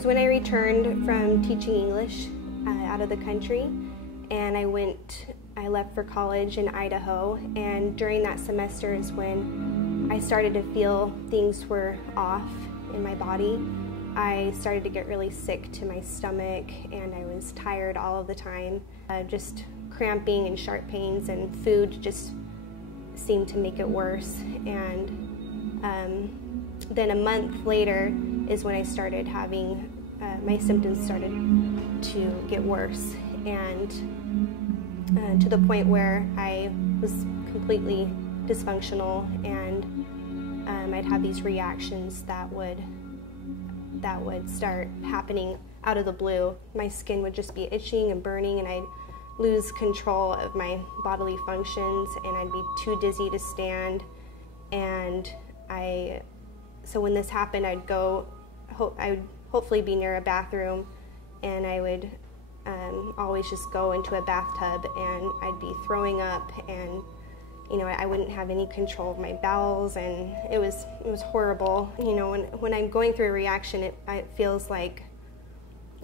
was when I returned from teaching English out of the country, and I left for college in Idaho, and during that semester is when I started to feel things were off in my body. I started to get really sick to my stomach, and I was tired all of the time. Just cramping and sharp pains, and food just seemed to make it worse. And then a month later is when I started having, my symptoms started to get worse, and to the point where I was completely dysfunctional, and I'd have these reactions that would start happening out of the blue. My skin would just be itching and burning, and I'd lose control of my bodily functions, and I'd be too dizzy to stand. And so when this happened, I would hopefully be near a bathroom, and I would always just go into a bathtub, and I'd be throwing up, and I wouldn't have any control of my bowels, and it was horrible. When I'm going through a reaction, it feels like,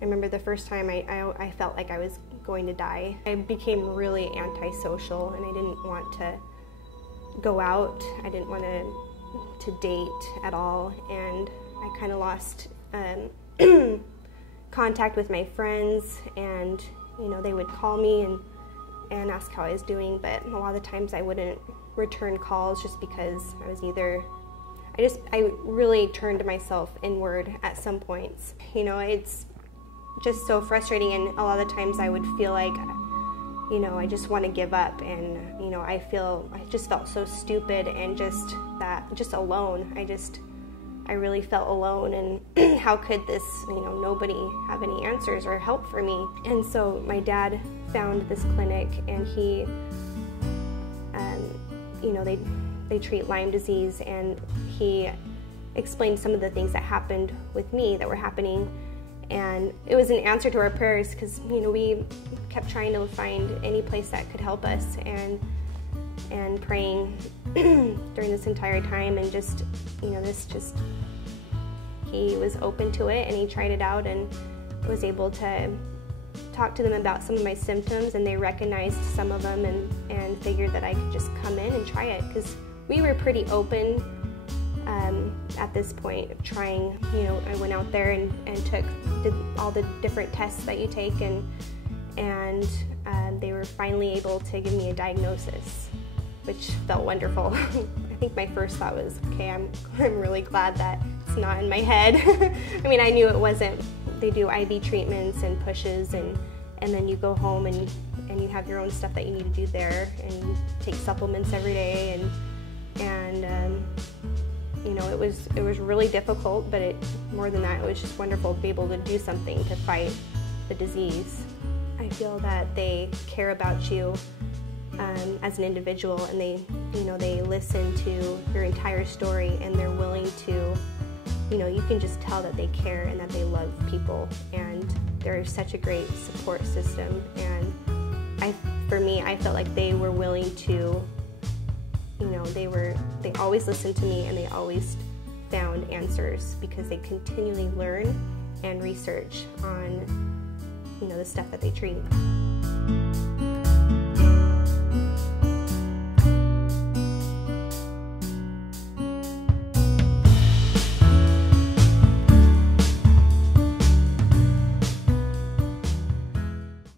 I remember the first time I felt like I was going to die. I became really antisocial, and I didn't want to go out. I didn't want to date at all, and I kind of lost contact with my friends, and they would call me and ask how I was doing, but a lot of the times I wouldn't return calls just because I really turned myself inward at some points. It's just so frustrating, and a lot of the times I would feel like, I just want to give up, and I just felt so stupid, and just alone. I really felt alone, and how could this, nobody have any answers or help for me? And so my dad found this clinic, and he, they treat Lyme disease, and he explained some of the things that happened with me that were happening, and it was an answer to our prayers, because we kept trying to find any place that could help us, and praying during this entire time, and he was open to it, and he tried it out, and was able to talk to them about some of my symptoms, and they recognized some of them, and figured that I could just come in and try it, because we were pretty open at this point, trying. I went out there and did all the different tests that you take, and they were finally able to give me a diagnosis, which felt wonderful. I think my first thought was, okay, I'm really glad that it's not in my head. I mean, I knew it wasn't. They do IV treatments and pushes, and then you go home and you have your own stuff that you need to do there, and you take supplements every day, and it was really difficult, but more than that, it was just wonderful to be able to do something to fight the disease. I feel that they care about you as an individual, and they listen to your entire story, and they're willing to, you can just tell that they care and that they love people, and they're such a great support system. And for me, I felt like they were willing to, they always listened to me, and they always found answers, because they continually learn and research on, the stuff that they treat.